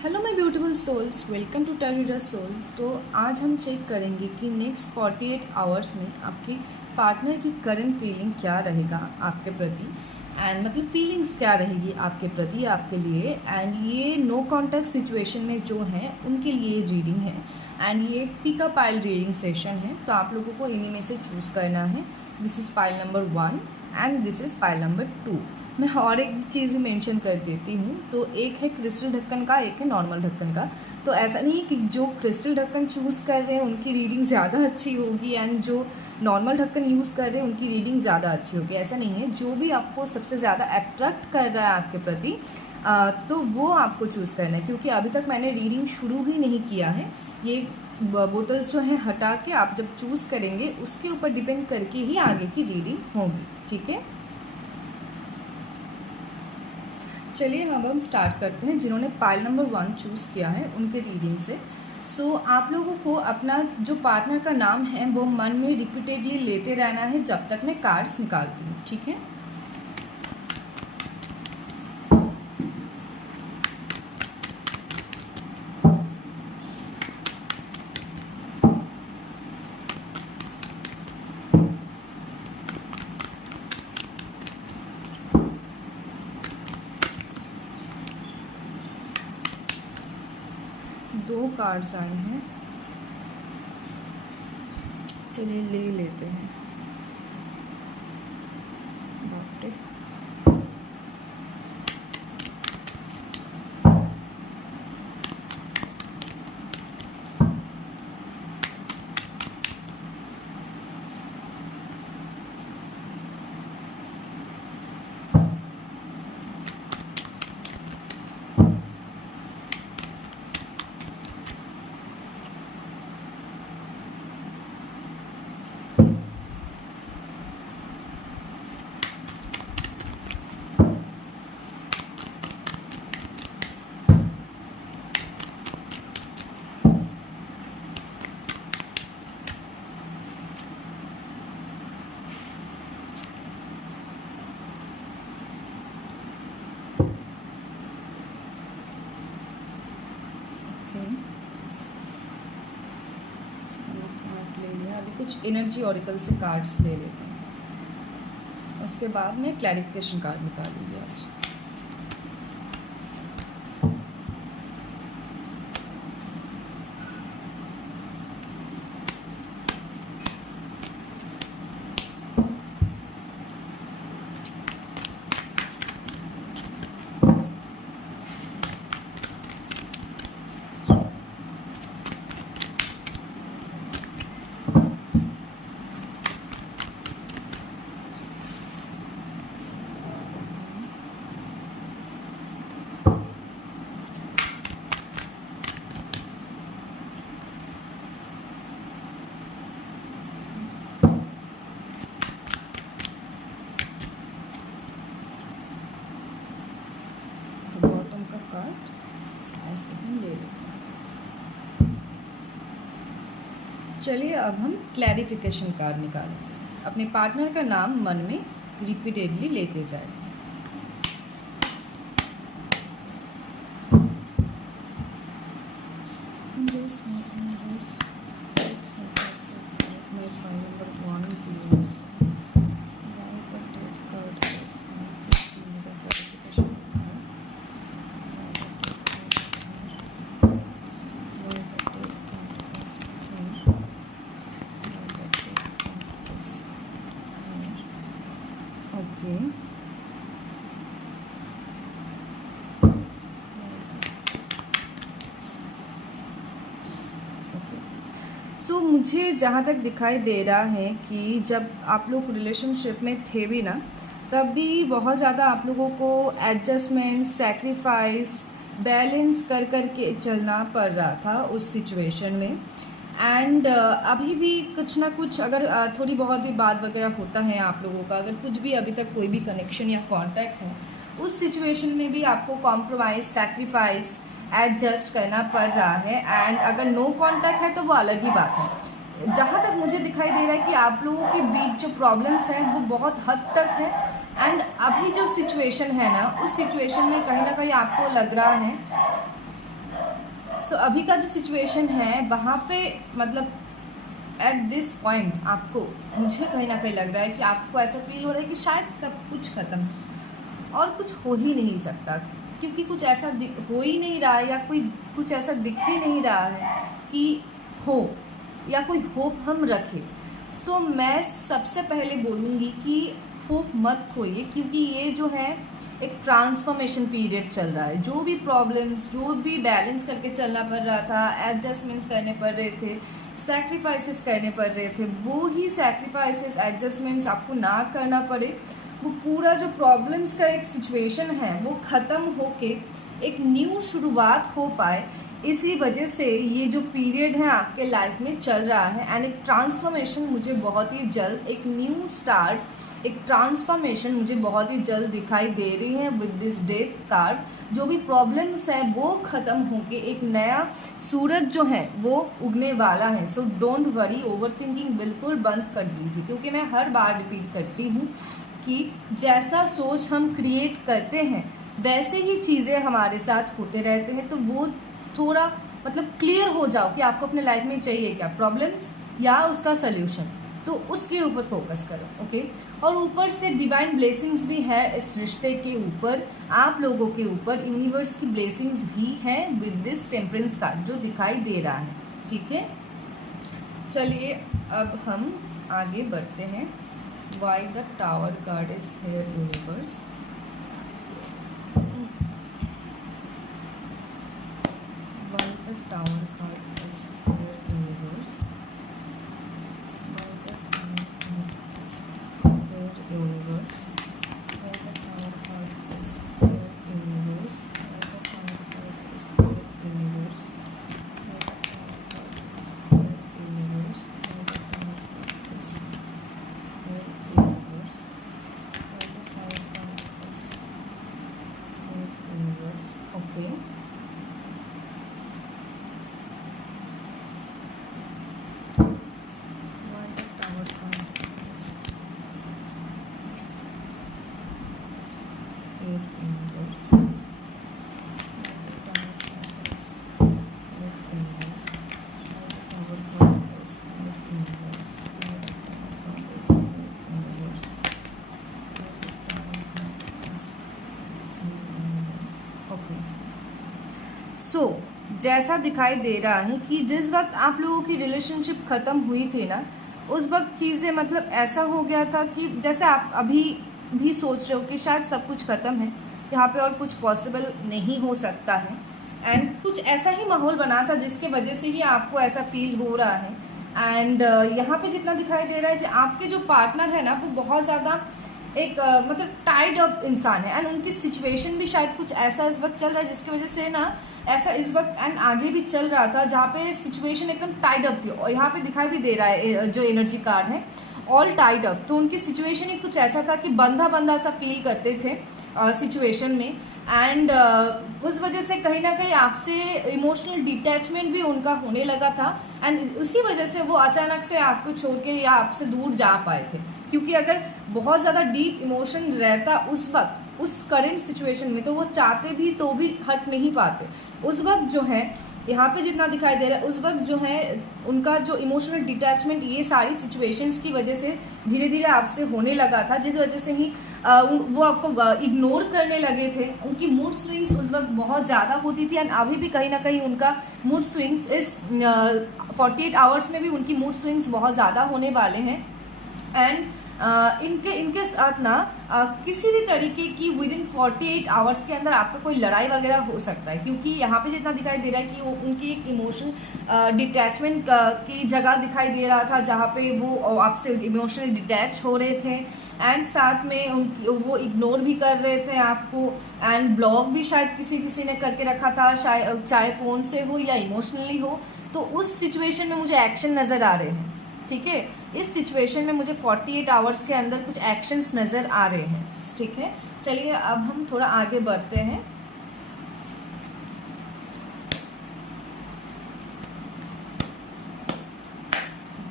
Hello my beautiful souls, welcome to Tell Soul. तो आज हम चेक करेंगे कि नेक्स्ट 48 आवर्स में आपकी पार्टनर की करंट फीलिंग क्या रहेगा आपके प्रति, एंड मतलब फीलिंग्स क्या रहेगी आपके प्रति, आपके लिए। एंड ये नो कॉन्टैक्ट सिचुएशन में जो है उनके लिए रीडिंग है, एंड ये पिकअप पाइल रीडिंग सेशन है। तो आप लोगों को इन्हीं में से चूज़ करना है। This is pile number 1 and this is pile number 2। मैं और एक चीज़ भी मेंशन कर देती हूँ। तो एक है क्रिस्टल ढक्कन का, एक है नॉर्मल ढक्कन का। तो ऐसा नहीं है कि जो क्रिस्टल ढक्कन चूज़ कर रहे हैं उनकी रीडिंग ज़्यादा अच्छी होगी एंड जो नॉर्मल ढक्कन यूज़ कर रहे हैं उनकी रीडिंग ज़्यादा अच्छी होगी, ऐसा नहीं है। जो भी आपको सबसे ज़्यादा अट्रैक्ट कर रहा है आपके प्रति तो वो आपको चूज़ करना है, क्योंकि अभी तक मैंने रीडिंग शुरू ही नहीं किया है। ये बोतल्स जो हैं हटा के आप जब चूज़ करेंगे उसके ऊपर डिपेंड करके ही आगे की रीडिंग होगी, ठीक है। चलिए अब हम स्टार्ट करते हैं। जिन्होंने पाइल नंबर 1 चूज़ किया है उनके रीडिंग से। सो आप लोगों को अपना जो पार्टनर का नाम है वो मन में रिपीटेडली लेते रहना है जब तक मैं कार्ड्स निकालती हूँ, ठीक है। दो कार्ड्स आए हैं, चलिए ले लेते हैं। बाप रे, कुछ एनर्जी ऑरिकल से कार्ड्स ले लेते हैं, उसके बाद मैं क्लैरिफिकेशन कार्ड निकालूंगी आज। ऐसे ही ले लेते हैं। चलिए अब हम क्लैरिफिकेशन कार्ड निकालेंगे। अपने पार्टनर का नाम मन में रिपीटेडली लेते जाए। ओके, सो मुझे जहाँ तक दिखाई दे रहा है कि जब आप लोग रिलेशनशिप में थे भी ना, तब भी बहुत ज़्यादा आप लोगों को एडजस्टमेंट, सेक्रीफाइस, बैलेंस कर कर के चलना पड़ रहा था उस सिचुएशन में। एंड अभी भी कुछ ना कुछ अगर थोड़ी बहुत भी बात वगैरह होता है आप लोगों का, अगर कुछ भी अभी तक कोई भी कनेक्शन या कांटेक्ट है, उस सिचुएशन में भी आपको कॉम्प्रोमाइज़, सैक्रिफाइस, एडजस्ट करना पड़ रहा है। एंड अगर नो कांटेक्ट है तो वो अलग ही बात है। जहाँ तक मुझे दिखाई दे रहा है कि आप लोगों के बीच जो प्रॉब्लम्स हैं वो बहुत हद तक है। एंड अभी जो सिचुएशन है ना, उस सिचुएशन में कहीं ना कहीं आपको लग रहा है सो अभी का जो सिचुएशन है वहाँ पे मतलब एट दिस पॉइंट आपको, मुझे कहीं ना कहीं लग रहा है कि आपको ऐसा फील हो रहा है कि शायद सब कुछ ख़त्म और कुछ हो ही नहीं सकता, क्योंकि कुछ ऐसा हो ही नहीं रहा है, या कोई कुछ ऐसा दिख ही नहीं रहा है कि हो, या कोई होप हम रखें। तो मैं सबसे पहले बोलूँगी कि होप मत खोइए, क्योंकि ये जो है एक ट्रांसफॉर्मेशन पीरियड चल रहा है। जो भी प्रॉब्लम्स, जो भी बैलेंस करके चलना पड़ रहा था, एडजस्टमेंट्स करने पड़ रहे थे, सैक्रिफाइसेस करने पड़ रहे थे, वो ही सैक्रिफाइसेस एडजस्टमेंट्स आपको ना करना पड़े। वो पूरा जो प्रॉब्लम्स का एक सिचुएशन है वो ख़त्म होके एक न्यू शुरुआत हो पाए, इसी वजह से ये जो पीरियड है आपके लाइफ में चल रहा है। एंड एक ट्रांसफॉर्मेशन मुझे बहुत ही जल्द, एक न्यू स्टार्ट, एक ट्रांसफॉर्मेशन मुझे बहुत ही जल्द दिखाई दे रही है विद दिस डेथ कार्ड। जो भी प्रॉब्लम्स हैं वो ख़त्म होके एक नया सूरज जो है वो उगने वाला है। So don't worry, over thinking बिल्कुल बंद कर दीजिए, क्योंकि मैं हर बार रिपीट करती हूँ कि जैसा सोच हम क्रिएट करते हैं वैसे ही चीज़ें हमारे साथ होते रहते हैं। तो वो थोड़ा मतलब क्लियर हो जाओ कि आपको अपने लाइफ में चाहिए क्या, प्रॉब्लम्स या उसका सल्यूशन, तो उसके ऊपर फोकस करो। ओके, और ऊपर से डिवाइन ब्लेसिंग्स भी है इस रिश्ते के ऊपर, आप लोगों के ऊपर यूनिवर्स की ब्लेसिंग्स भी है विद दिस टेम्परेंस कार्ड जो दिखाई दे रहा है। ठीक है, चलिए अब हम आगे बढ़ते हैं। Why the tower card is here universe. Why the tower card is here universe? Why the tower card is here universe? Why the tower card is here universe? Why the tower card is here universe? Why the tower card is here universe? Why the tower card is here universe? Why the tower card is here universe? Okay. सो जैसा दिखाई दे रहा है कि जिस वक्त आप लोगों की रिलेशनशिप ख़त्म हुई थी ना, उस वक्त चीज़ें मतलब ऐसा हो गया था कि जैसे आप अभी भी सोच रहे हो कि शायद सब कुछ ख़त्म है, यहाँ पे और कुछ पॉसिबल नहीं हो सकता है। एंड कुछ ऐसा ही माहौल बना था जिसके वजह से ही आपको ऐसा फील हो रहा है। एंड यहाँ पे जितना दिखाई दे रहा है कि आपके जो पार्टनर है ना वो बहुत ज़्यादा एक मतलब टाइड अप इंसान है। एंड उनकी सिचुएशन भी शायद कुछ ऐसा इस वक्त चल रहा है जिसकी वजह से ना ऐसा इस वक्त एंड आगे भी चल रहा था, जहाँ पे सिचुएशन एकदम टाइड अप थी। और यहाँ पे दिखाई भी दे रहा है जो एनर्जी कार्ड है ऑल टाइड अप, तो उनकी सिचुएशन ही कुछ ऐसा था कि बंधा बंधा सा फील करते थे सिचुएशन में। एंड उस वजह से कहीं ना कहीं आपसे इमोशनल डिटैचमेंट भी उनका होने लगा था। एंड उसी वजह से वो अचानक से आपको छोड़ के या आपसे दूर जा पाए थे, क्योंकि अगर बहुत ज़्यादा डीप इमोशन रहता उस वक्त उस करेंट सिचुएशन में तो वो चाहते भी तो भी हट नहीं पाते। उस वक्त जो है यहाँ पे जितना दिखाई दे रहा है, उस वक्त जो है उनका जो इमोशनल डिटैचमेंट ये सारी सिचुएशंस की वजह से धीरे धीरे आपसे होने लगा था, जिस वजह से ही वो आपको इग्नोर करने लगे थे। उनकी मूड स्विंग्स उस वक्त बहुत ज़्यादा होती थी। एंड अभी भी कहीं ना कहीं उनका मूड स्विंग्स इस 48 आवर्स में भी उनकी मूड स्विंग्स बहुत ज़्यादा होने वाले हैं। एंड इनके साथ ना किसी भी तरीके की विद इन 48 आवर्स के अंदर आपका कोई लड़ाई वगैरह हो सकता है, क्योंकि यहाँ पे जितना दिखाई दे रहा है कि वो उनकी एक इमोशन डिटैचमेंट की जगह दिखाई दे रहा था, जहाँ पे वो आपसे इमोशनली डिटैच हो रहे थे। एंड साथ में वो इग्नोर भी कर रहे थे आपको। एंड ब्लॉक भी शायद किसी ने करके रखा था, शायद चाहे फ़ोन से हो या इमोशनली हो। तो उस सिचुएशन में मुझे एक्शन नज़र आ रहे हैं। ठीक है, इस सिचुएशन में मुझे 48 आवर्स के अंदर कुछ एक्शंस नज़र आ रहे हैं। ठीक है, चलिए अब हम थोड़ा आगे बढ़ते हैं।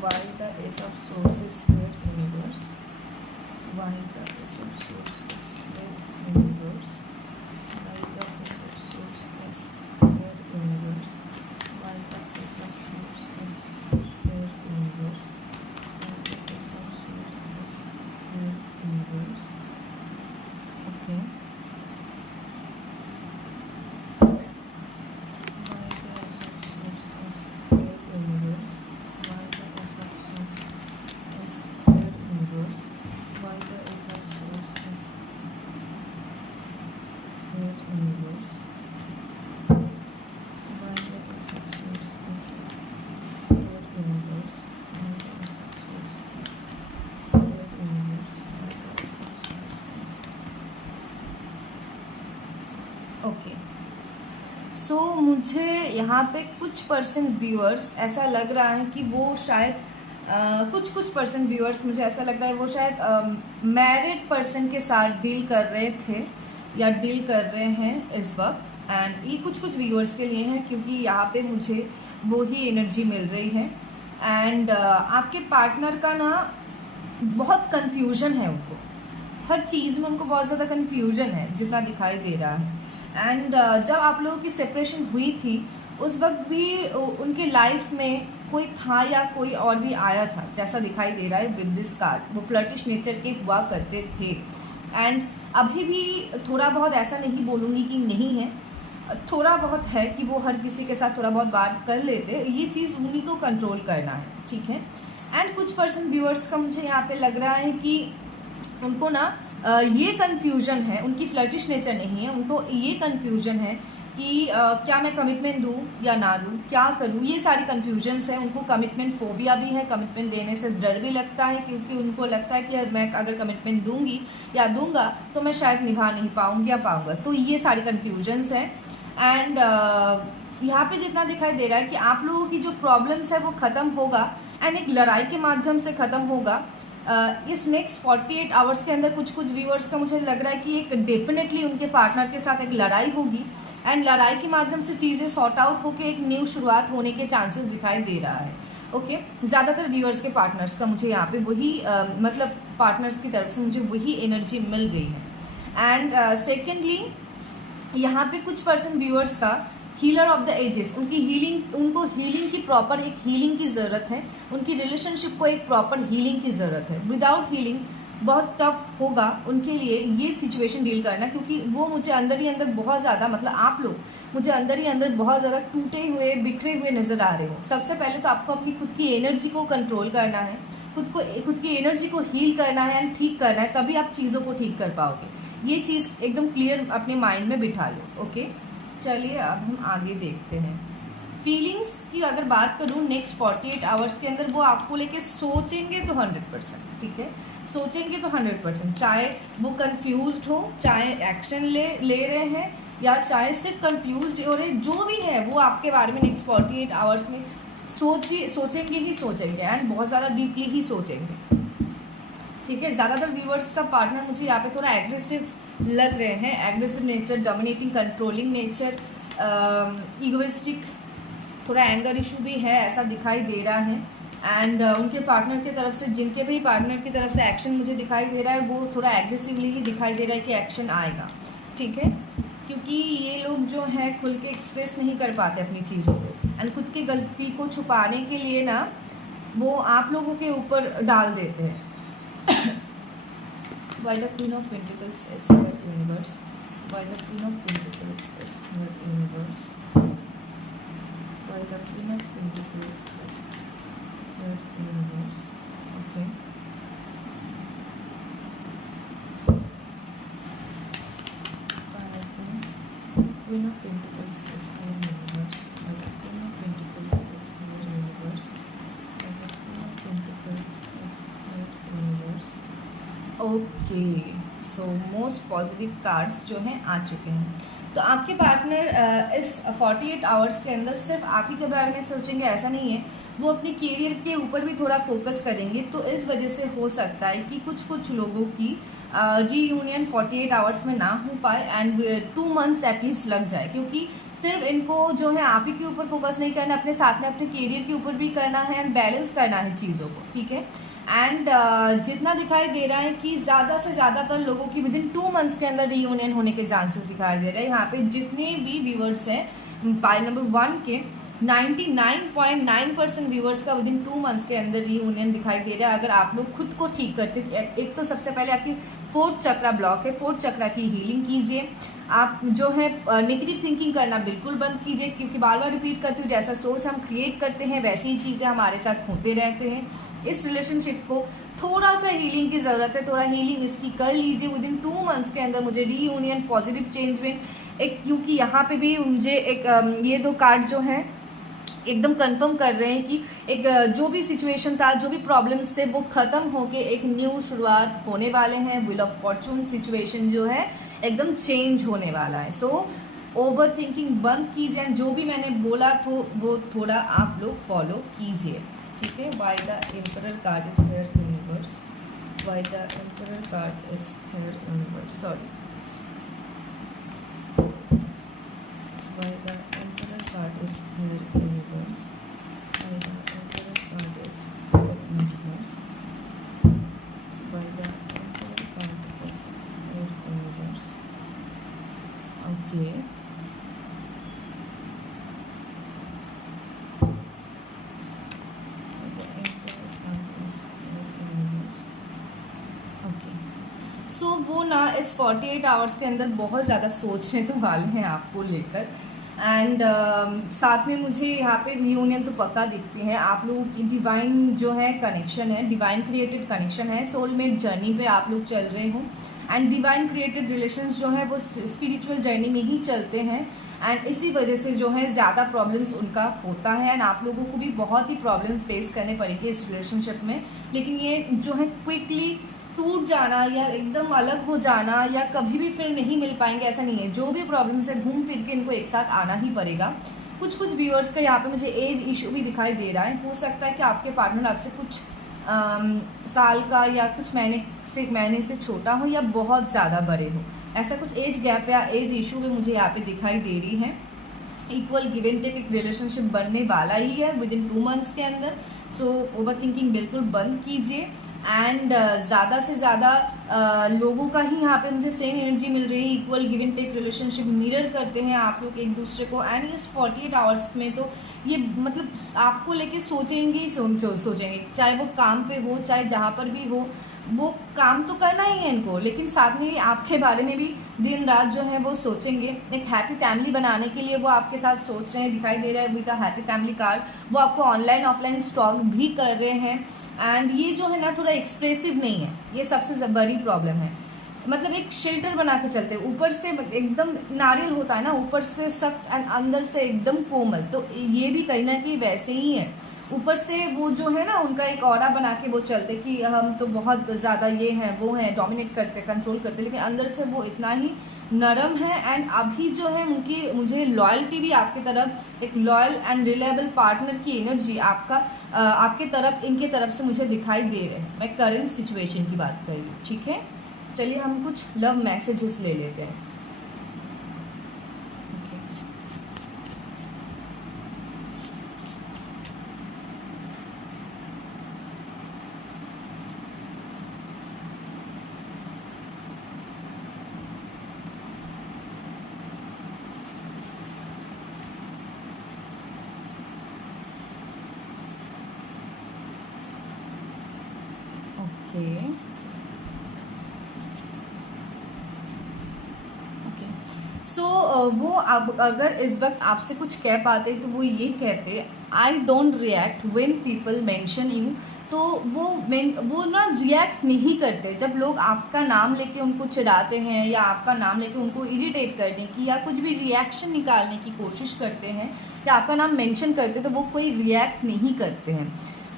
Why the Ace of Swords is here universe? Why the Ace of Swords is here universe? Why the Ace of Swords is here universe? मुझे यहाँ पे कुछ परसेंट व्यूअर्स ऐसा लग रहा है कि वो शायद कुछ परसेंट व्यूअर्स मुझे ऐसा लग रहा है वो शायद मैरिड पर्सन के साथ डील कर रहे थे या डील कर रहे हैं इस वक्त। एंड ये कुछ व्यूअर्स के लिए हैं क्योंकि यहाँ पे मुझे वो ही एनर्जी मिल रही है। एंड आपके पार्टनर का ना बहुत कन्फ्यूजन है, उनको हर चीज़ में उनको बहुत ज़्यादा कन्फ्यूजन है जितना दिखाई दे रहा है। एंड जब आप लोगों की सेपरेशन हुई थी उस वक्त भी उनके लाइफ में कोई था या कोई और भी आया था जैसा दिखाई दे रहा है विद दिस कार्ड। वो फ्लर्टिश नेचर के हुआ करते थे एंड अभी भी थोड़ा बहुत, ऐसा नहीं बोलूँगी कि नहीं है, थोड़ा बहुत है कि वो हर किसी के साथ थोड़ा बहुत बात कर लेते। ये चीज़ उन्हीं को कंट्रोल करना है, ठीक है। एंड कुछ पर्सन व्यूअर्स का मुझे यहाँ पे लग रहा है कि उनको ना ये कन्फ्यूजन है, उनकी फ्लर्टिश नेचर नहीं है, उनको ये कन्फ्यूजन है कि क्या मैं कमिटमेंट दूँ या ना दूँ, क्या करूँ, ये सारी कन्फ्यूजन्स है। उनको कमिटमेंट फोबिया भी है, कमिटमेंट देने से डर भी लगता है क्योंकि उनको लगता है कि मैं अगर कमिटमेंट दूंगी या दूंगा तो मैं शायद निभा नहीं पाऊँगी या पाऊँगा। तो ये सारी कन्फ्यूजन्स है। एंड यहाँ पे जितना दिखाई दे रहा है कि आप लोगों की जो प्रॉब्लम्स है वो ख़त्म होगा एंड एक लड़ाई के माध्यम से ख़त्म होगा। इस नेक्स्ट 48 आवर्स के अंदर कुछ व्यूअर्स का मुझे लग रहा है कि एक डेफिनेटली उनके पार्टनर के साथ एक लड़ाई होगी एंड लड़ाई के माध्यम से चीज़ें सॉर्ट आउट होकर एक न्यू शुरुआत होने के चांसेस दिखाई दे रहा है। ओके, ज़्यादातर व्यूअर्स के पार्टनर्स का मुझे यहाँ पे वही मतलब पार्टनर्स की तरफ से मुझे वही एनर्जी मिल रही है। एंड सेकेंडली यहाँ पे कुछ पर्सन व्यूअर्स का हीलर ऑफ द एजेस, उनको हीलिंग की प्रॉपर एक हीलिंग की ज़रूरत है, उनकी रिलेशनशिप को एक प्रॉपर हीलिंग की ज़रूरत है। विदाउट हीलिंग बहुत टफ होगा उनके लिए ये सिचुएशन डील करना, क्योंकि वो मुझे अंदर ही अंदर बहुत ज़्यादा, मतलब आप लोग मुझे अंदर ही अंदर बहुत ज़्यादा टूटे हुए बिखरे हुए नज़र आ रहे हो। सबसे पहले तो आपको अपनी खुद की एनर्जी को कंट्रोल करना है, खुद की एनर्जी को हील करना है एंड ठीक करना है, तभी आप चीज़ों को ठीक कर पाओगे। ये चीज़ एकदम क्लियर अपने माइंड में बिठा लो। ओके, चलिए अब हम आगे देखते हैं। फीलिंग्स की अगर बात करूँ नेक्स्ट 48 आवर्स के अंदर, वो आपको लेके सोचेंगे तो 100%, ठीक है, सोचेंगे तो 100%, चाहे वो कंफ्यूज्ड हो, चाहे एक्शन ले रहे हैं या चाहे सिर्फ कंफ्यूज्ड हो रहे, जो भी है वो आपके बारे में नेक्स्ट 48 आवर्स में सोचेंगे ही सोचेंगे एंड बहुत ज़्यादा डीपली ही सोचेंगे, ठीक है। ज़्यादातर व्यूअर्स का पार्टनर मुझे यहाँ पे थोड़ा एग्रेसिव लग रहे हैं, aggressive nature, dominating, controlling nature, egoistic, थोड़ा एंगर इशू भी है ऐसा दिखाई दे रहा है। एंड उनके पार्टनर की तरफ से, जिनके भी पार्टनर की तरफ से एक्शन मुझे दिखाई दे रहा है वो थोड़ा एग्रेसिवली ही दिखाई दे रहा है कि एक्शन आएगा, ठीक है, क्योंकि ये लोग जो है खुल के एक्सप्रेस नहीं कर पाते अपनी चीज़ों को एंड खुद की गलती को छुपाने के लिए ना वो आप लोगों के ऊपर डाल देते हैं। Why the Queen of Pentacles is your universe? Why the Queen of Pentacles is your universe? Why the Queen of Pentacles is your universe? Okay. Why the Queen of Pentacles is your universe? Why the Queen of Pentacles is your universe? Why the Queen of Pentacles is your universe? Okay, so most positive cards जो हैं आ चुके हैं। तो आपके partner इस 48 hours के अंदर सिर्फ आप ही के बारे में सोचेंगे ऐसा नहीं है, वो अपनी कैरियर के ऊपर भी थोड़ा फोकस करेंगे। तो इस वजह से हो सकता है कि कुछ लोगों की रीयूनियन 48 आवर्स में ना हो पाए एंड 2 मंथ्स एटलीस्ट लग जाए, क्योंकि सिर्फ इनको जो है आप ही के ऊपर फोकस नहीं करना, अपने साथ में अपने कैरियर के ऊपर भी करना है एंड बैलेंस करना है चीज़ों को, ठीक है। एंड जितना दिखाई दे रहा है कि ज़्यादा से ज़्यादातर लोगों की विदिन 2 मंथ्स के अंदर रीयूनियन होने के चांसेस दिखाई दे रहे हैं। यहाँ पे जितने भी व्यूअर्स हैं पाइल नंबर 1 के 99.9% व्यूअर्स का विदिन 2 मंथ्स के अंदर रीयूनियन दिखाई दे रहा है। अगर आप लोग खुद को ठीक करते, एक तो सबसे पहले आपकी 4th चक्रा ब्लॉक है, 4th चक्रा की हीलिंग कीजिए। आप जो है नेगेटिव थिंकिंग करना बिल्कुल बंद कीजिए, क्योंकि बार बार रिपीट करती हूँ, जैसा सोच हम क्रिएट करते हैं वैसी ही चीज़ें हमारे साथ होते रहते हैं। इस रिलेशनशिप को थोड़ा सा हीलिंग की ज़रूरत है, थोड़ा हीलिंग इसकी कर लीजिए विदिन 2 मंथ्स के अंदर। मुझे रीयूनियन, पॉजिटिव चेंजमेंट एक, क्योंकि यहाँ पे भी मुझे एक ये 2 कार्ड जो हैं एकदम कंफर्म कर रहे हैं कि एक जो भी सिचुएशन था, जो भी प्रॉब्लम्स थे वो ख़त्म होके एक न्यू शुरुआत होने वाले हैं। व्हील ऑफ फॉर्चून सिचुएशन जो है एकदम चेंज होने वाला है। सो ओवर थिंकिंग बंद कीजिए, जो भी मैंने बोला तो वो थोड़ा आप लोग फॉलो कीजिए, ठीक है। Why the emperor card is here universe, why the emperor card is here universe, sorry, why the emperor card is here universe, why the emperor card is universe, why the emperor card is here universe, okay. So वो ना इस 48 hours के अंदर बहुत ज़्यादा सोचने तो वाले हैं आपको लेकर, एंड साथ में मुझे यहाँ पे रियूनियन तो पक्का दिखती है। आप लोगों की डिवाइन जो है कनेक्शन है, डिवाइन क्रिएटेड कनेक्शन है, सोलमेट जर्नी पे आप लोग चल रहे हो, एंड डिवाइन क्रिएटेड रिलेशंस जो है वो स्पिरिचुअल जर्नी में ही चलते हैं, एंड इसी वजह से जो है ज़्यादा प्रॉब्लम्स उनका होता है, एंड आप लोगों को भी बहुत ही प्रॉब्लम्स फेस करने पड़ेंगे इस रिलेशनशिप में। लेकिन ये जो है क्विकली टूट जाना या एकदम अलग हो जाना या कभी भी फिर नहीं मिल पाएंगे ऐसा नहीं है। जो भी प्रॉब्लम्स है घूम फिर के इनको एक साथ आना ही पड़ेगा। कुछ व्यूअर्स का यहाँ पे मुझे एज इशू भी दिखाई दे रहा है। हो सकता है कि आपके पार्टनर आपसे कुछ साल का या कुछ महीने से छोटा हो या बहुत ज़्यादा बड़े हो, ऐसा कुछ एज गैप या एज इशू भी मुझे यहाँ पे दिखाई दे रही है। इक्वल गिव एंड टेक एक रिलेशनशिप बनने वाला ही है विद इन 2 मंथ्स के अंदर। सो ओवर थिंकिंग बिल्कुल बंद कीजिए, एंड ज़्यादा से ज़्यादा लोगों का ही यहाँ पे मुझे सेम एनर्जी मिल रही है। Equal give and take relationship mirror करते हैं आप लोग एक दूसरे को, एंड इस 48 आवर्स में तो ये मतलब आपको लेके सोचेंगे ही सोचेंगे, चाहे वो काम पे हो चाहे जहाँ पर भी हो, वो काम तो करना ही है इनको, लेकिन साथ में आपके बारे में भी दिन रात जो है वो सोचेंगे। एक हैप्पी फैमिली बनाने के लिए वो आपके साथ सोच रहे हैं, दिखाई दे रहा है with a happy family card. वो आपको ऑनलाइन ऑफलाइन स्टॉक भी कर रहे हैं, एंड ये जो है ना थोड़ा एक्सप्रेसिव नहीं है, ये सबसे बड़ी प्रॉब्लम है। मतलब एक शेल्टर बना के चलते हैं, ऊपर से एकदम नारियल होता है ना, ऊपर से सख्त एंड अंदर से एकदम कोमल, तो ये भी कहीं ना कहीं वैसे ही है। ऊपर से वो जो है ना उनका एक ऑरा बना के वो चलते कि हम तो बहुत ज़्यादा ये हैं वो हैं, डोमिनेट करते कंट्रोल करते, लेकिन अंदर से वो इतना ही नरम है। एंड अभी जो है उनकी मुझे लॉयल्टी भी आपकी तरफ, एक लॉयल एंड रिलायबल पार्टनर की एनर्जी आपके तरफ, इनके तरफ से मुझे दिखाई दे रहे हैं। मैं करंट सिचुएशन की बात कर रही हूँ, ठीक है। चलिए हम कुछ लव मैसेजेस ले लेते हैं। सो वो अब अगर इस वक्त आपसे कुछ कह पाते तो वो ये कहते, I don't react when people mention you. तो वो ना रिएक्ट नहीं करते जब लोग आपका नाम लेके उनको चिढ़ाते हैं या आपका नाम लेके उनको इरिटेट करने की या कुछ भी रिएक्शन निकालने की कोशिश करते हैं या आपका नाम मेंशन करते, तो वो कोई रिएक्ट नहीं करते हैं।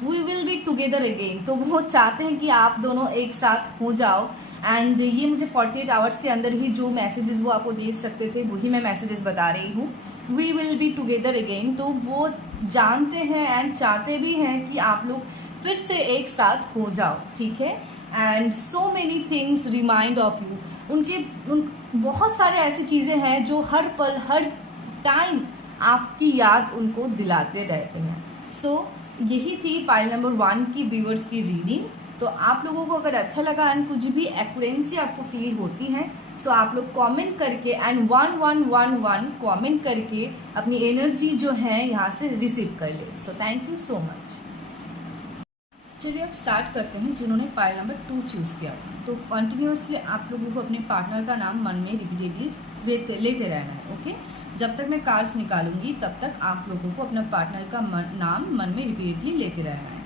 We will be together again, तो वो चाहते हैं कि आप दोनों एक साथ हो जाओ। एंड ये मुझे 48 आवर्स के अंदर ही जो मैसेजेस वो आपको दे सकते थे वही मैं मैसेजेस बता रही हूँ। We will be together again, तो वो जानते हैं एंड चाहते भी हैं कि आप लोग फिर से एक साथ हो जाओ, ठीक है। And so many things remind of you, बहुत सारे ऐसी चीज़ें हैं जो हर पल हर टाइम आपकी याद उनको दिलाते रहते हैं। सो यही थी पाइल नंबर 1 की व्यूअर्स की रीडिंग। तो आप लोगों को अगर अच्छा लगा एंड कुछ भी एक्यूरेंसी आपको फील होती है, सो आप लोग कमेंट करके एंड 1111 कमेंट करके अपनी एनर्जी जो है यहाँ से रिसीव कर ले। So thank you so much. चलिए अब स्टार्ट करते हैं जिन्होंने पाइल नंबर 2 चूज़ किया था। तो कंटिन्यूसली आप लोगों को अपने पार्टनर का नाम मन में रिपीटेडली लेते रहना है, ओके। जब तक मैं कार्ड्स निकालूंगी तब तक आप लोगों को अपना पार्टनर का नाम मन में रिपीटेडली लेते रहना है।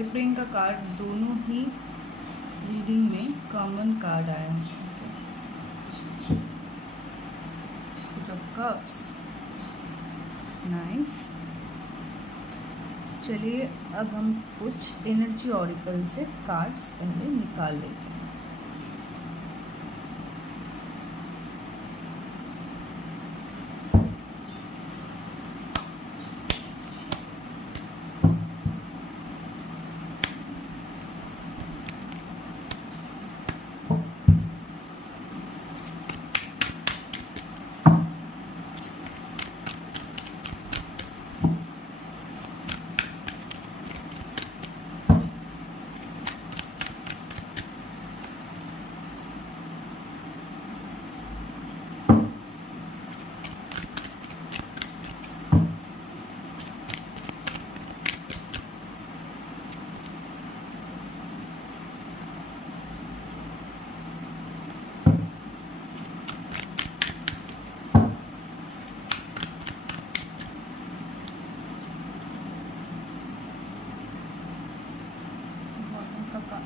हमारे प्रेम का कार्ड दोनों ही रीडिंग में कॉमन कार्ड आया है। Cups, nice. चलिए अब हम कुछ एनर्जी ऑरिकल से कार्ड्स पहले निकाल लेते हैं।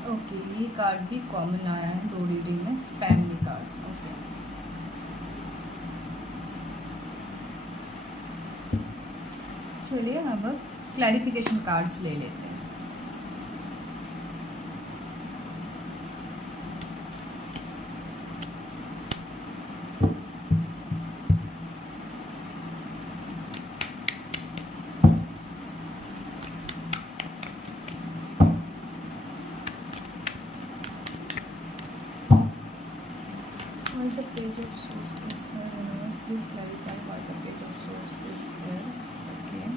ओके, ये कार्ड भी कॉमन आया है दो रीडिंग में, फैमिली कार्ड। ओके, चलिए अब क्लैरिफिकेशन कार्ड्स ले लेते हैं। Why the page of swords is here? Universe, please clarify why the page of swords is here. Okay.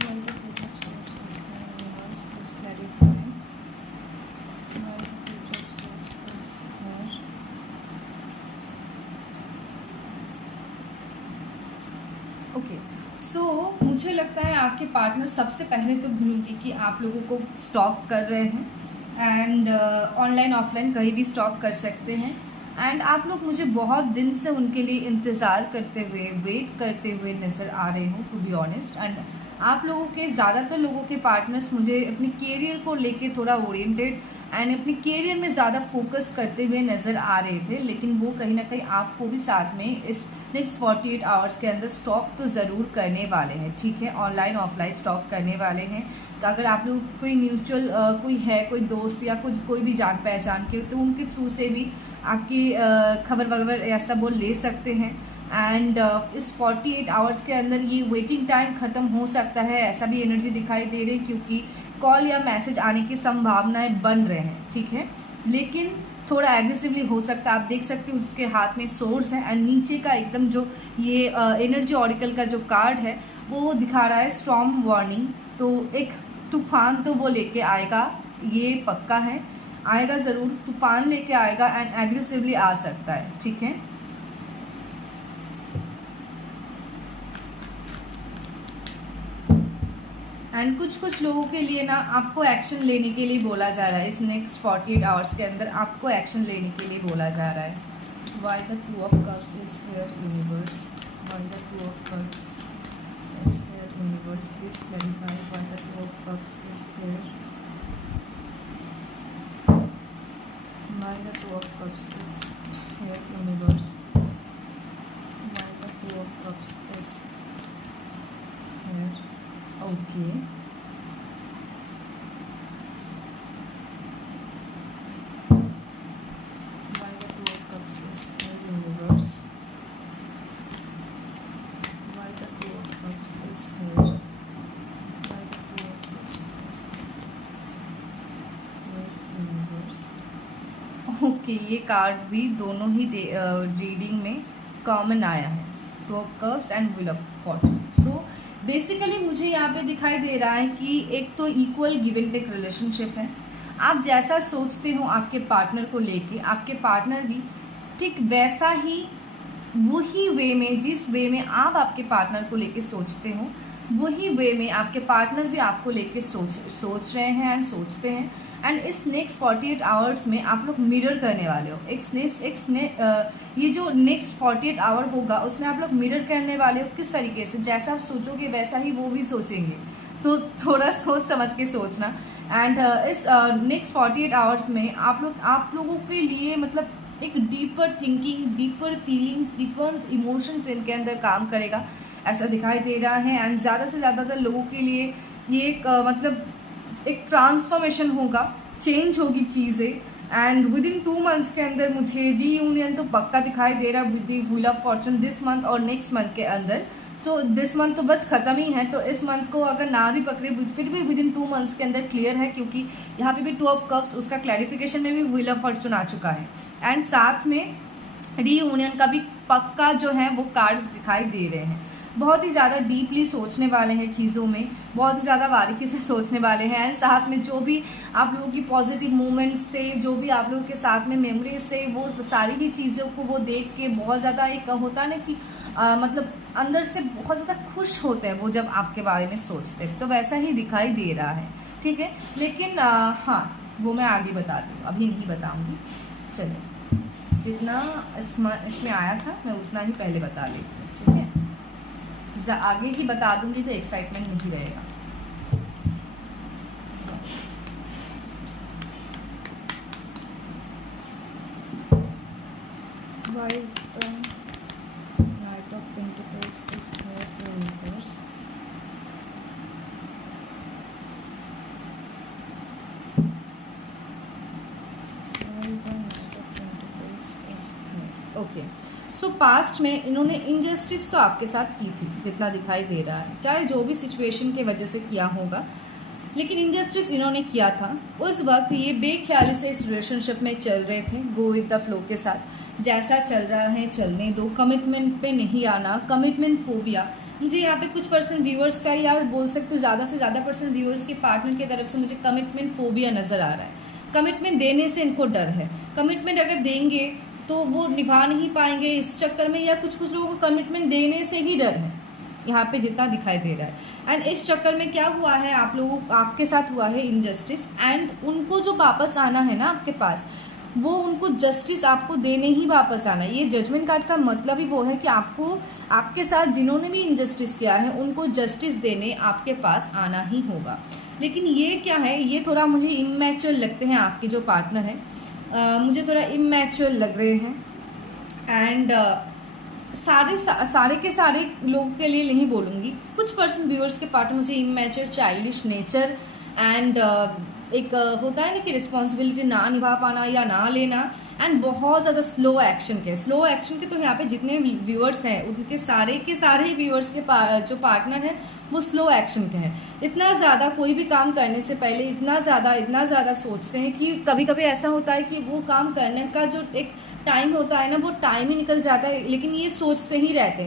Why the page of swords is here? Universe, please clarify why the page of swords is here. Okay, so मुझे लगता है आपके partner सबसे पहले तो भूलूंगी कि आप लोगों को स्टॉक कर रहे हैं एंड ऑनलाइन ऑफलाइन कहीं भी स्टॉक कर सकते हैं। एंड आप लोग मुझे बहुत दिन से उनके लिए इंतज़ार करते हुए, वेट करते हुए नज़र आ रहे हो, टू बी ऑनेस्ट। एंड आप लोगों के ज़्यादातर लोगों के पार्टनर्स मुझे अपने कैरियर को लेके थोड़ा ओरिएंटेड एंड अपने कैरियर में ज़्यादा फोकस करते हुए नज़र आ रहे थे, लेकिन वो कहीं ना कहीं आपको भी साथ में इस नेक्स्ट 48 आवर्स के अंदर स्टॉक तो ज़रूर करने वाले हैं। ठीक है, ऑनलाइन ऑफलाइन स्टॉक करने वाले हैं। तो अगर आप लोग कोई म्यूचुअल कोई है, कोई दोस्त या कुछ कोई भी जान पहचान के, तो उनके थ्रू से भी आपकी खबर वगैरह ऐसा वो ले सकते हैं। एंड इस 48 आवर्स के अंदर ये वेटिंग टाइम ख़त्म हो सकता है, ऐसा भी एनर्जी दिखाई दे रही है, क्योंकि कॉल या मैसेज आने की संभावनाएं बन रहे हैं। ठीक है, लेकिन थोड़ा एग्रेसिवली हो सकता है। आप देख सकते हैं उसके हाथ में सोर्स है एंड नीचे का एकदम जो ये एनर्जी ऑरिकल का जो कार्ड है वो दिखा रहा है स्टॉर्म वार्निंग। तो एक तूफान तो वो लेके आएगा, ये पक्का है, आएगा ज़रूर, तूफान लेके आएगा एंड एग्रेसिवली आ सकता है। ठीक है, एंड कुछ लोगों के लिए ना आपको एक्शन लेने के लिए बोला जा रहा है। इस नेक्स्ट 48 आवर्स के अंदर आपको एक्शन लेने के लिए बोला जा रहा है। Why the 2 of cups is here universe, why the 2 of cups is here universe, please clarify why the 2 of cups is here, why the 2 of cups is here universe, why the 2 of cups is here. Okay, why the 2 of cups is here universe, why the 2 of cups is here, why the 2 of cups is here universe। Okay, ये card भी दोनों ही reading में common आया है, 2 of cups and wheel of Fortune. So basically मुझे यहाँ पे दिखाई दे रहा है कि एक तो equal give and take relationship है। आप जैसा सोचते हो आपके पार्टनर को लेके, आपके पार्टनर भी ठीक वैसा ही, वही वे में, जिस वे में आप आपके पार्टनर को लेके सोचते हो, वही वे में आपके पार्टनर भी आपको लेके सोच रहे हैं एंड सोचते हैं। एंड इस नेक्स्ट 48 आवर्स में आप लोग मिरर करने वाले हो। ये जो नेक्स्ट 48 आवर होगा उसमें आप लोग मिरर करने वाले हो। किस तरीके से, जैसा आप सोचोगे वैसा ही वो भी सोचेंगे। तो थोड़ा सोच समझ के सोचना। एंड इस नेक्स्ट 48 आवर्स में आप लोगों के लिए मतलब एक deeper thinking, deeper feelings, deeper emotions इनके अंदर काम करेगा, ऐसा दिखाई दे रहा है। एंड ज़्यादा से ज़्यादातर लोगों के लिए ये एक मतलब एक ट्रांसफॉर्मेशन होगा, चेंज होगी चीज़ें। एंड विद इन 2 मंथ्स के अंदर मुझे रीयूनियन तो पक्का दिखाई दे रहा है with the wheel of Fortune this month और नेक्स्ट मंथ के अंदर। तो दिस मंथ तो बस ख़त्म ही है, तो इस मंथ को अगर ना भी पकड़े फिर भी विद इन 2 मंथ्स के अंदर क्लियर है, क्योंकि यहाँ पे भी 2 ऑफ कप्स उसका क्लैरिफिकेशन में भी व्हील ऑफ फॉर्चून आ चुका है। एंड साथ में रीयूनियन का भी पक्का जो है वो कार्ड्स दिखाई दे रहे हैं। बहुत ही ज़्यादा डीपली सोचने वाले हैं चीज़ों में, बहुत ही ज़्यादा बारीकी से सोचने वाले हैं। एंड साथ में जो भी आप लोगों की पॉजिटिव मूवमेंट्स थे, जो भी आप लोगों के साथ में मेमोरीज थे, वो सारी ही चीज़ों को वो देख के बहुत ज़्यादा एक होता है ना कि मतलब अंदर से बहुत ज़्यादा खुश होते हैं वो जब आपके बारे में सोचते हैं, तो वैसा ही दिखाई दे रहा है। ठीक है, लेकिन हाँ वो मैं आगे बता दूँ, अभी नहीं बताऊँगी। चलिए, जितना इसमें आया था मैं उतना ही पहले बता लेती हूँ। ठीक है, आगे ही बता दूंगी तो एक्साइटमेंट नहीं रहेगा। Knight of Pentacles is here in reverse. Okay, so past में इन्होंने इनजस्टिस तो आपके साथ की थी जितना दिखाई दे रहा है, चाहे जो भी सिचुएशन की वजह से किया होगा, लेकिन इनजस्टिस इन्होंने किया था। उस वक्त ये बेख्याली से इस रिलेशनशिप में चल रहे थे, गो विद द फ्लो के साथ, जैसा चल रहा है चलने दो, कमिटमेंट पे नहीं आना, कमिटमेंट फोबिया। मुझे यहाँ पे कुछ परसेंट व्यूअर्स का, या बोल सकते हो ज़्यादा से ज़्यादा परसेंट व्यूअर्स के पार्टनर की तरफ से मुझे कमिटमेंट फोबिया नज़र आ रहा है। कमिटमेंट देने से इनको डर है, कमिटमेंट अगर देंगे तो वो निभा नहीं पाएंगे इस चक्कर में, या कुछ लोगों को कमिटमेंट देने से ही डर है यहाँ पे जितना दिखाई दे रहा है। एंड इस चक्कर में क्या हुआ है, आप लोगों आपके साथ हुआ है इनजस्टिस, एंड उनको जो वापस आना है ना आपके पास, वो उनको जस्टिस आपको देने ही वापस आना है। ये जजमेंट कार्ड का मतलब ही वो है कि आपको आपके साथ जिन्होंने भी इनजस्टिस किया है उनको जस्टिस देने आपके पास आना ही होगा। लेकिन ये क्या है, ये थोड़ा मुझे इमैच्योर लगते हैं आपके जो पार्टनर हैं, मुझे थोड़ा इमैच्योर लग रहे हैं। एंड सारे के सारे लोगों के लिए नहीं बोलूँगी, कुछ पर्सन व्यूअर्स के पार्टनर मुझे इमैच्योर, चाइल्डिश नेचर एंड एक होता है ना कि रिस्पॉन्सिबिलिटी ना निभा पाना या ना लेना, एंड बहुत ज़्यादा स्लो एक्शन के तो यहाँ पे जितने व्यूअर्स हैं उनके सारे के सारे व्यूअर्स के जो पार्टनर हैं वो स्लो एक्शन के हैं। इतना ज़्यादा कोई भी काम करने से पहले इतना ज़्यादा सोचते हैं कि कभी कभी ऐसा होता है कि वो काम करने का जो एक टाइम होता है ना, वो टाइम ही निकल जाता है, लेकिन ये सोचते ही रहते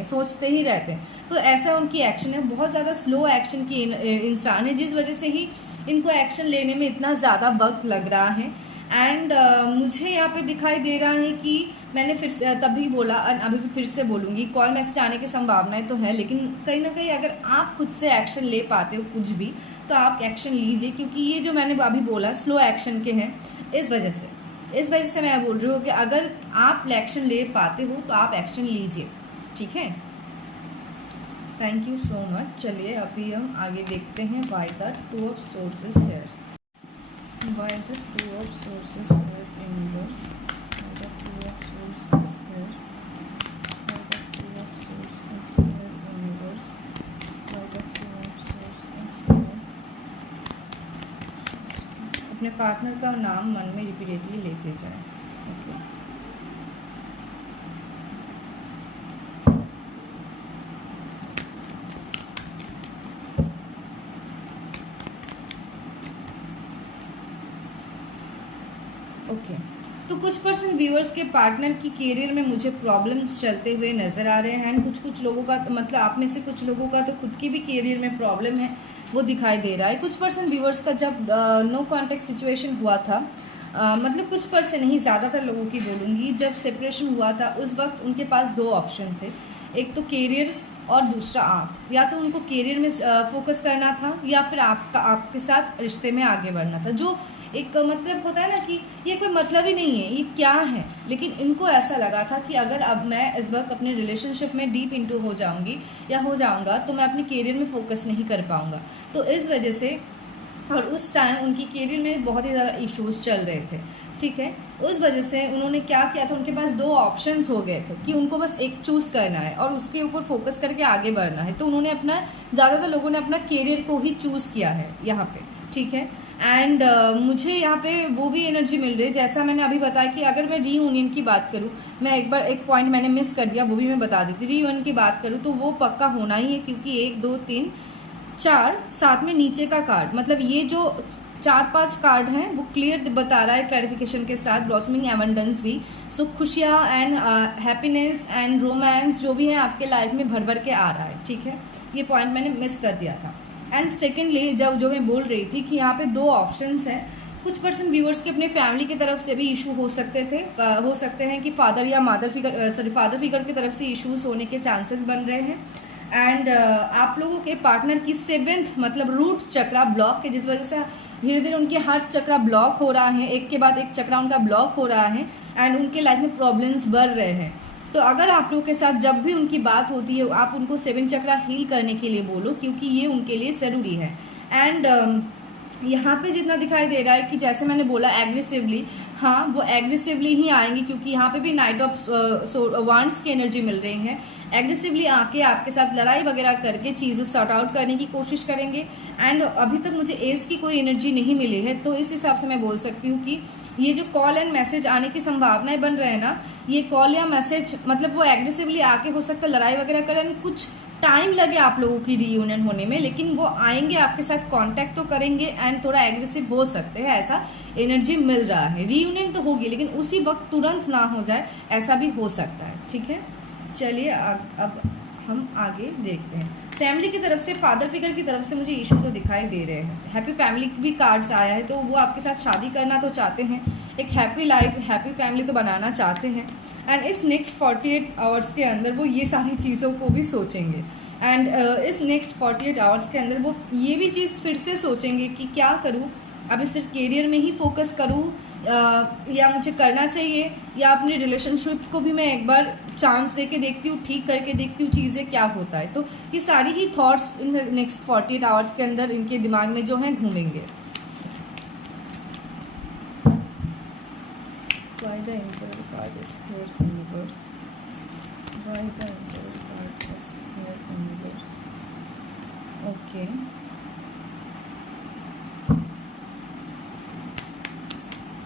हैं। तो ऐसा उनकी एक्शन है, बहुत ज़्यादा स्लो एक्शन की इंसान है, जिस वजह से ही इनको एक्शन लेने में इतना ज़्यादा वक्त लग रहा है। एंड मुझे यहाँ पे दिखाई दे रहा है कि मैंने फिर से तभी बोला और अभी भी फिर से बोलूँगी, कॉल मैसेज आने की संभावनाएं तो है, लेकिन कहीं ना कहीं अगर आप खुद से एक्शन ले पाते हो कुछ भी, तो आप एक्शन लीजिए, क्योंकि ये जो मैंने अभी बोला स्लो एक्शन के हैं, इस वजह से मैं बोल रही हूँ कि अगर आप एक्शन ले पाते हो तो आप एक्शन लीजिए। ठीक है, थैंक यू सो मच। चलिए अभी हम आगे देखते हैं why the 2 of sources here, why the 2 of sources here in universe, why the 2 of sources here, why the 2 of sources here in universe, why the 2 of sources here. अपने partner का नाम मन में रिपीटेडली लेते जाएं। Okay, okay, तो कुछ person viewers के पार्टनर की करियर में मुझे प्रॉब्लम्स चलते हुए नज़र आ रहे हैं। कुछ लोगों का मतलब आप में से कुछ लोगों का तो खुद की भी करियर में प्रॉब्लम है, वो दिखाई दे रहा है। कुछ पर्सन व्यूअर्स का जब नो कॉन्टेक्ट सिचुएशन हुआ था, मतलब कुछ पर्सन नहीं, ज़्यादातर लोगों की बोलूँगी, जब सेपरेशन हुआ था उस वक्त उनके पास 2 ऑप्शन थे, एक तो करियर और दूसरा आप। या तो उनको करियर में फोकस करना था या फिर आपके साथ रिश्ते में आगे बढ़ना था। जो एक मतलब होता है ना कि ये कोई मतलब ही नहीं है, ये क्या है, लेकिन इनको ऐसा लगा था कि अगर अब मैं इस वक्त अपने रिलेशनशिप में डीप इंटू हो जाऊंगी या हो जाऊंगा तो मैं अपने करियर में फोकस नहीं कर पाऊंगा। तो इस वजह से, और उस टाइम उनकी करियर में बहुत ही ज़्यादा इश्यूज चल रहे थे, ठीक है। उस वजह से उन्होंने क्या किया था, उनके पास 2 ऑप्शंस हो गए थे कि उनको बस एक चूज़ करना है और उसके ऊपर फोकस करके आगे बढ़ना है। तो उन्होंने अपना, ज़्यादातर लोगों ने अपना करियर को ही चूज़ किया है यहाँ पे, ठीक है। एंड मुझे यहाँ पे वो भी एनर्जी मिल रही है, जैसा मैंने अभी बताया कि अगर मैं रीयूनियन की बात करूँ, मैं एक बार एक पॉइंट मैंने मिस कर दिया, वो भी मैं बता देती। रीयूनियन की बात करूँ तो वो पक्का होना ही है, क्योंकि 1 2 3 4 साथ में नीचे का कार्ड, मतलब ये जो 4-5 कार्ड हैं वो क्लियर बता रहा है क्लैरिफिकेशन के साथ, ब्लॉसमिंग एबंडेंस भी। सो खुशियाँ एंड हैप्पीनेस एंड रोमांस जो भी है आपके लाइफ में भर भर के आ रहा है, ठीक है। ये पॉइंट मैंने मिस कर दिया था। एंड सेकेंडली, जब जो मैं बोल रही थी कि यहाँ पे 2 ऑप्शंस हैं, कुछ पर्सन व्यूअर्स के अपने फैमिली की तरफ से भी इशू हो सकते हैं कि फादर या फादर फिगर की तरफ से इश्यूज होने के चांसेस बन रहे हैं। एंड आप लोगों के पार्टनर की 7th मतलब रूट चक्रा ब्लॉक है, जिस वजह से धीरे धीरे उनके हर चक्रा ब्लॉक हो रहा है, एक के बाद एक चक्रा उनका ब्लॉक हो रहा है एंड उनके लाइफ में प्रॉब्लम्स बढ़ रहे हैं। तो अगर आप लोगों के साथ जब भी उनकी बात होती है, आप उनको 7 चक्रा हील करने के लिए बोलो, क्योंकि ये उनके लिए ज़रूरी है। एंड यहाँ पे जितना दिखाई दे रहा है कि जैसे मैंने बोला एग्रेसिवली, हाँ वो एग्रेसिवली ही आएंगे, क्योंकि यहाँ पे भी नाइट ऑफ वांड्स की एनर्जी मिल रही है। एग्रेसिवली आके आपके साथ लड़ाई वगैरह करके चीज़ें सॉर्ट आउट करने की कोशिश करेंगे। एंड अभी तक मुझे एज की कोई एनर्जी नहीं मिली है, तो इस हिसाब से मैं बोल सकती हूँ कि ये जो कॉल एंड मैसेज आने की संभावनाएं बन रहे हैं ना, ये कॉल या मैसेज मतलब वो एग्रेसिवली आके हो सकता है लड़ाई वगैरह करें, कुछ टाइम लगे आप लोगों की रीयूनियन होने में, लेकिन वो आएंगे आपके साथ कांटेक्ट तो करेंगे एंड थोड़ा एग्रेसिव हो सकते हैं, ऐसा एनर्जी मिल रहा है। रीयूनियन तो होगी लेकिन उसी वक्त तुरंत ना हो जाए, ऐसा भी हो सकता है, ठीक है। चलिए अब हम आगे देखते हैं। फैमिली की तरफ से, फादर फिगर की तरफ से मुझे इशू तो दिखाई दे रहे हैं। हैप्पी फैमिली भी कार्ड्स आया है, तो वो आपके साथ शादी करना तो चाहते हैं, एक हैप्पी लाइफ, हैप्पी फैमिली तो बनाना चाहते हैं। एंड इस नेक्स्ट 48 आवर्स के अंदर वो ये सारी चीज़ों को भी सोचेंगे। एंड इस नेक्स्ट 48 आवर्स के अंदर वो ये भी चीज़ फिर से सोचेंगे कि क्या करूँ, अभी सिर्फ करियर में ही फोकस करूँ या मुझे करना चाहिए, या अपने रिलेशनशिप को भी मैं एक बार चांस दे के देखती हूँ, ठीक करके देखती हूँ चीज़ें क्या होता है। तो ये सारी ही थॉट्स इन नेक्स्ट 48 आवर्स के अंदर इनके दिमाग में जो हैं घूमेंगे। Why the Emperor card is here in reverse? Why the Emperor card is here in reverse? Okay.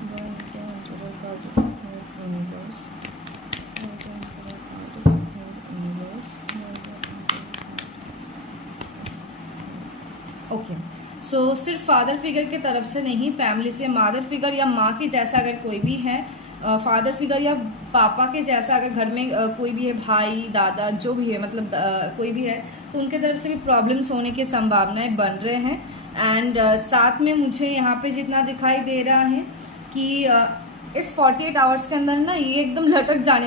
Why the Emperor card is here in reverse? Why the Emperor card is here in reverse? Okay, so सिर्फ father figure की तरफ से नहीं, family से mother figure या माँ के जैसा अगर कोई भी है, फादर फिगर या पापा के जैसा अगर घर में कोई भी है, भाई दादा जो भी है, मतलब कोई भी है, तो उनके तरफ से भी प्रॉब्लम्स होने की संभावनाएं बन रहे हैं। एंड साथ में मुझे यहाँ पे जितना दिखाई दे रहा है कि इस 48 आवर्स के अंदर ना ये एकदम लटक जाने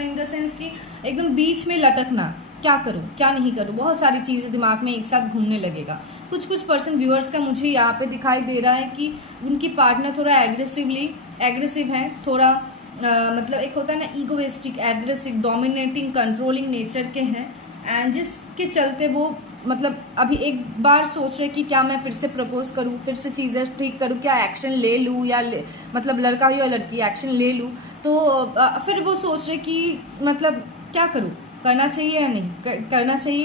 इन द सेंस कि एकदम बीच में लटकना, क्या करूँ क्या नहीं करूँ, बहुत सारी चीज़ें दिमाग में एक साथ घूमने लगेगा। कुछ पर्सन व्यूअर्स का मुझे यहाँ पे दिखाई दे रहा है कि उनकी पार्टनर थोड़ा एग्रेसिव है, थोड़ा मतलब एक होता है ना egoistic, aggressive, dominating, controlling nature के हैं। एंड जिसके चलते वो मतलब अभी एक बार सोच रहे कि क्या मैं फिर से प्रपोज करूँ, फिर से चीज़ें ठीक करूँ, क्या एक्शन ले लूँ या मतलब लड़का हो या लड़की एक्शन ले लूँ। तो फिर वो सोच रहे कि मतलब क्या करूँ, करना चाहिए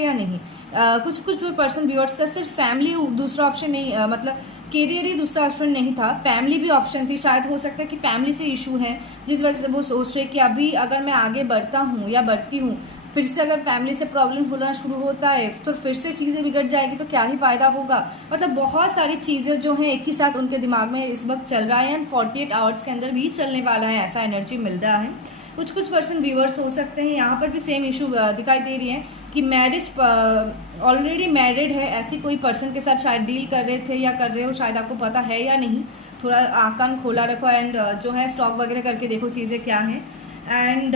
या नहीं। कुछ पर्सन व्यूअर्स का सिर्फ फैमिली दूसरा ऑप्शन नहीं, मतलब करियर ही दूसरा ऑप्शन नहीं था, फैमिली भी ऑप्शन थी। शायद हो सकता है कि फैमिली से इशू है, जिस वजह से वो सोच रहे कि अभी अगर मैं आगे बढ़ता हूँ या बढ़ती हूँ, फिर से अगर फैमिली से प्रॉब्लम होना शुरू होता है तो फिर से चीज़ें बिगड़ जाएगी, तो क्या ही फ़ायदा होगा। मतलब बहुत सारी चीज़ें जो हैं एक ही साथ उनके दिमाग में इस वक्त चल रहा है एंड 48 आवर्स के अंदर भी चलने वाला है, ऐसा एनर्जी मिल रहा है। कुछ पर्सन व्यूअर्स हो सकते हैं, यहाँ पर भी सेम इशू दिखाई दे रही है कि मैरिज ऑलरेडी मैरिड है, ऐसी कोई पर्सन के साथ शायद डील कर रहे थे या कर रहे हो, शायद आपको पता है या नहीं। थोड़ा कान खोला रखो एंड जो है स्टॉक वगैरह करके देखो चीज़ें क्या हैं। एंड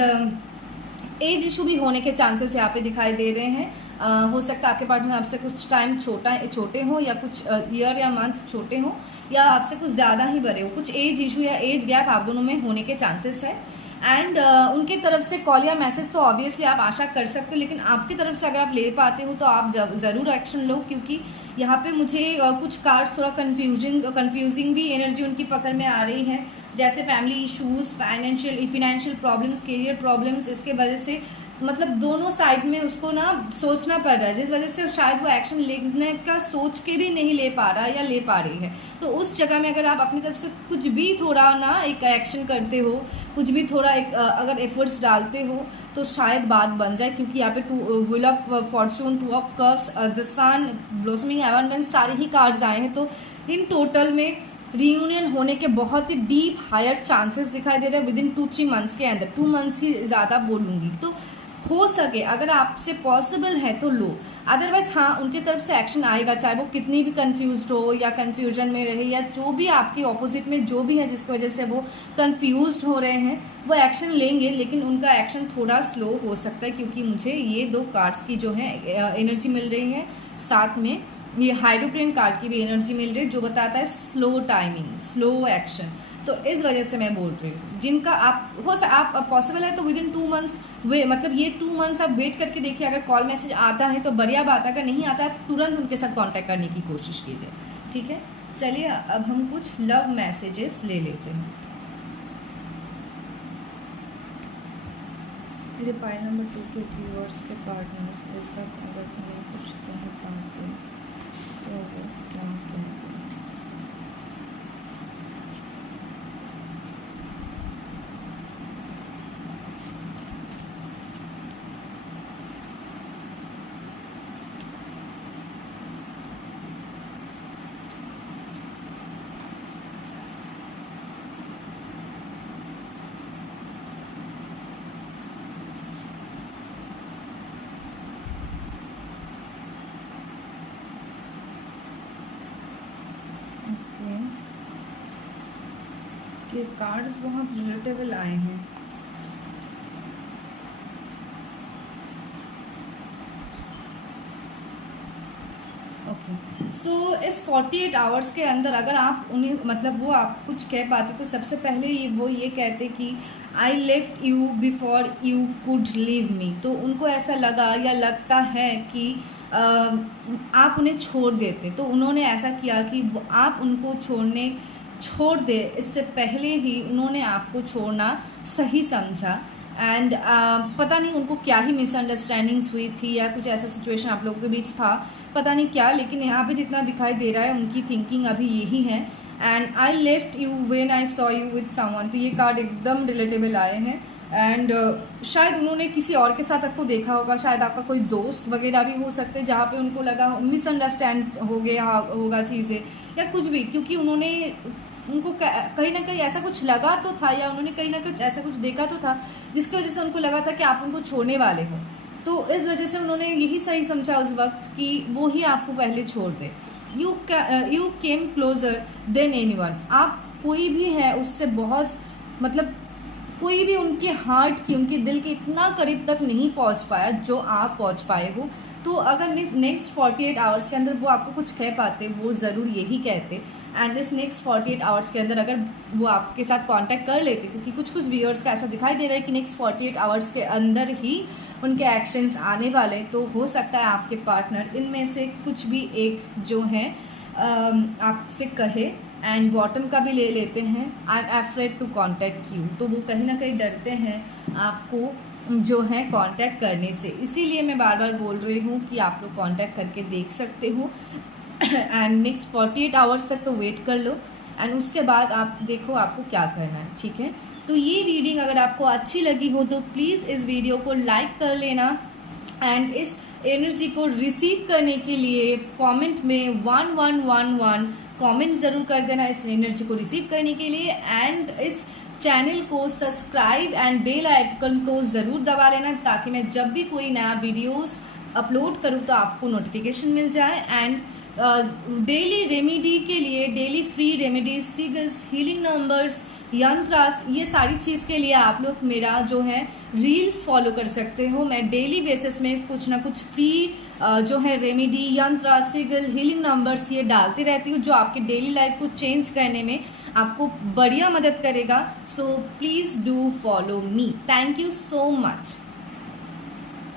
एज इशू भी होने के चांसेस यहाँ पे दिखाई दे रहे हैं। हो सकता है आपके पार्टनर आपसे कुछ टाइम छोटे हों या कुछ ईयर या मंथ छोटे हों, या आपसे कुछ ज़्यादा ही बड़े हो, कुछ एज इशू या एज गैप आप दोनों में होने के चांसेस है। एंड उनकी तरफ से कॉल या मैसेज तो ऑब्वियसली आप आशा कर सकते हो, लेकिन आपकी तरफ से अगर आप ले पाते हो तो आप ज़रूर एक्शन लो, क्योंकि यहाँ पे मुझे कुछ कार्ड्स थोड़ा कंफ्यूजिंग भी एनर्जी उनकी पकड़ में आ रही है, जैसे family issues, financial problems, career problems, इसके वजह से मतलब दोनों साइड में उसको ना सोचना पड़ रहा है, जिस वजह से शायद वो एक्शन लेने का सोच के भी नहीं ले पा रहा या ले पा रही है। तो उस जगह में अगर आप अपनी तरफ से कुछ भी थोड़ा ना एक एक्शन करते हो, कुछ भी थोड़ा एक अगर एफर्ट्स डालते हो तो शायद बात बन जाए, क्योंकि यहाँ पे wheel of fortune, 2 of cups, the sun, blossoming abundance, सारे ही कार्ड्स आए हैं। तो इन टोटल में रीयूनियन होने के बहुत ही डीप हायर चांसेस दिखाई दे रहे हैं विद इन 2-3 मंथ्स के अंदर। 2 मंथ्स ही ज़्यादा बोलूँगी, तो हो सके अगर आपसे पॉसिबल है तो लो, अदरवाइज हाँ उनकी तरफ से एक्शन आएगा, चाहे वो कितनी भी कंफ्यूज्ड हो या कंफ्यूजन में रहे, या जो भी आपकी ऑपोजिट में जो भी है जिसकी वजह से वो कंफ्यूज्ड हो रहे हैं, वो एक्शन लेंगे, लेकिन उनका एक्शन थोड़ा स्लो हो सकता है, क्योंकि मुझे ये 2 कार्ड्स की जो है एनर्जी मिल रही है, साथ में ये हाइड्रोप्लेन कार्ड की भी एनर्जी मिल रही है जो बताता है स्लो टाइमिंग, स्लो एक्शन। तो इस वजह से मैं बोल रही हूँ, जिनका आप पॉसिबल है तो विद इन 2 मंथ्स मतलब ये 2 मंथ्स आप वेट करके देखिए, अगर कॉल मैसेज आता है तो बढ़िया बात है, अगर नहीं आता है तुरंत उनके साथ कांटेक्ट करने की कोशिश कीजिए, ठीक है। चलिए अब हम कुछ लव मैसेजेस ले लेते हैं। रिप्लाई नंबर 2 के व्यूअर्स के पार्टनर्स, इसका अगर नहीं कुछ कह पाते तो वो क्या कहते हैं। के कार्ड्स बहुत रिलेटेबल आए हैं। ओके, सो इस 48 आवर्स के अंदर अगर आप उन्हें मतलब वो आप कुछ कह पाते तो सबसे पहले ये कहते कि I left you before you could leave me. तो उनको ऐसा लगा या लगता है कि आप उन्हें छोड़ देते, तो उन्होंने ऐसा किया कि आप उनको छोड़ दे, इससे पहले ही उन्होंने आपको छोड़ना सही समझा। एंड पता नहीं उनको क्या ही मिसअंडरस्टैंडिंग्स हुई थी या कुछ ऐसा सिचुएशन आप लोगों के बीच था, पता नहीं क्या, लेकिन यहाँ पे जितना दिखाई दे रहा है उनकी थिंकिंग अभी यही है। And I left you when I saw you with someone, तो ये कार्ड एकदम रिलेटेबल आए हैं। एंड शायद उन्होंने किसी और के साथ आपको देखा होगा, शायद आपका कोई दोस्त वगैरह भी हो सकते हैं जहाँ पे उनको लगा मिसअंडरस्टैंड हो गया होगा चीज़ें या कुछ भी, क्योंकि उनको कहीं ना कहीं ऐसा कुछ लगा तो था या उन्होंने कहीं ना कुछ ऐसा कुछ देखा तो था जिसकी वजह से उनको लगा था कि आप उनको छोड़ने वाले हो। तो इस वजह से उन्होंने यही सही समझा उस वक्त कि वो ही आपको पहले छोड़ दे। You came closer than anyone, आप कोई भी है उससे बहुत मतलब कोई भी उनके हार्ट की, उनके दिल के इतना करीब तक नहीं पहुंच पाया जो आप पहुंच पाए हो। तो अगर नेक्स्ट 48 आवर्स के अंदर वो आपको कुछ कह पाते, वो ज़रूर यही कहते। एंड इस नेक्स्ट 48 आवर्स के अंदर अगर वो आपके साथ कांटेक्ट कर लेते, क्योंकि कुछ व्यूअर्स का ऐसा दिखाई दे रहा है कि नेक्स्ट 48 आवर्स के अंदर ही उनके एक्शंस आने वाले, तो हो सकता है आपके पार्टनर इनमें से कुछ भी एक जो है आपसे कहे। एंड बॉटम का भी ले लेते हैं, I am afraid to contact you, तो वो कहीं ना कहीं डरते हैं आपको जो है कांटेक्ट करने से, इसीलिए मैं बार बार बोल रही हूँ कि आप लोग कांटेक्ट करके देख सकते हो। एंड नेक्स्ट 48 आवर्स तक तो वेट कर लो एंड उसके बाद आप देखो आपको क्या करना है, ठीक है। तो ये रीडिंग अगर आपको अच्छी लगी हो तो प्लीज़ इस वीडियो को लाइक कर लेना एंड इस एनर्जी को रिसीव करने के लिए कमेंट में 1111 कमेंट ज़रूर कर देना इस एनर्जी को रिसीव करने के लिए। एंड इस चैनल को सब्सक्राइब एंड बेल आइकन को ज़रूर दबा लेना ताकि मैं जब भी कोई नया वीडियोस अपलोड करूँ तो आपको नोटिफिकेशन मिल जाए। एंड डेली रेमेडी के लिए daily free remedies, sigils, healing numbers, यंत्रास, ये सारी चीज़ के लिए आप लोग मेरा जो है रील्स फॉलो कर सकते हो। मैं डेली बेसिस में कुछ ना कुछ फ्री जो है रेमेडी, यंत्र, सिगल, हीलिंग नंबर्स ये डालती रहती हूँ, जो आपके डेली लाइफ को चेंज करने में आपको बढ़िया मदद करेगा। So please do follow me. Thank you so much.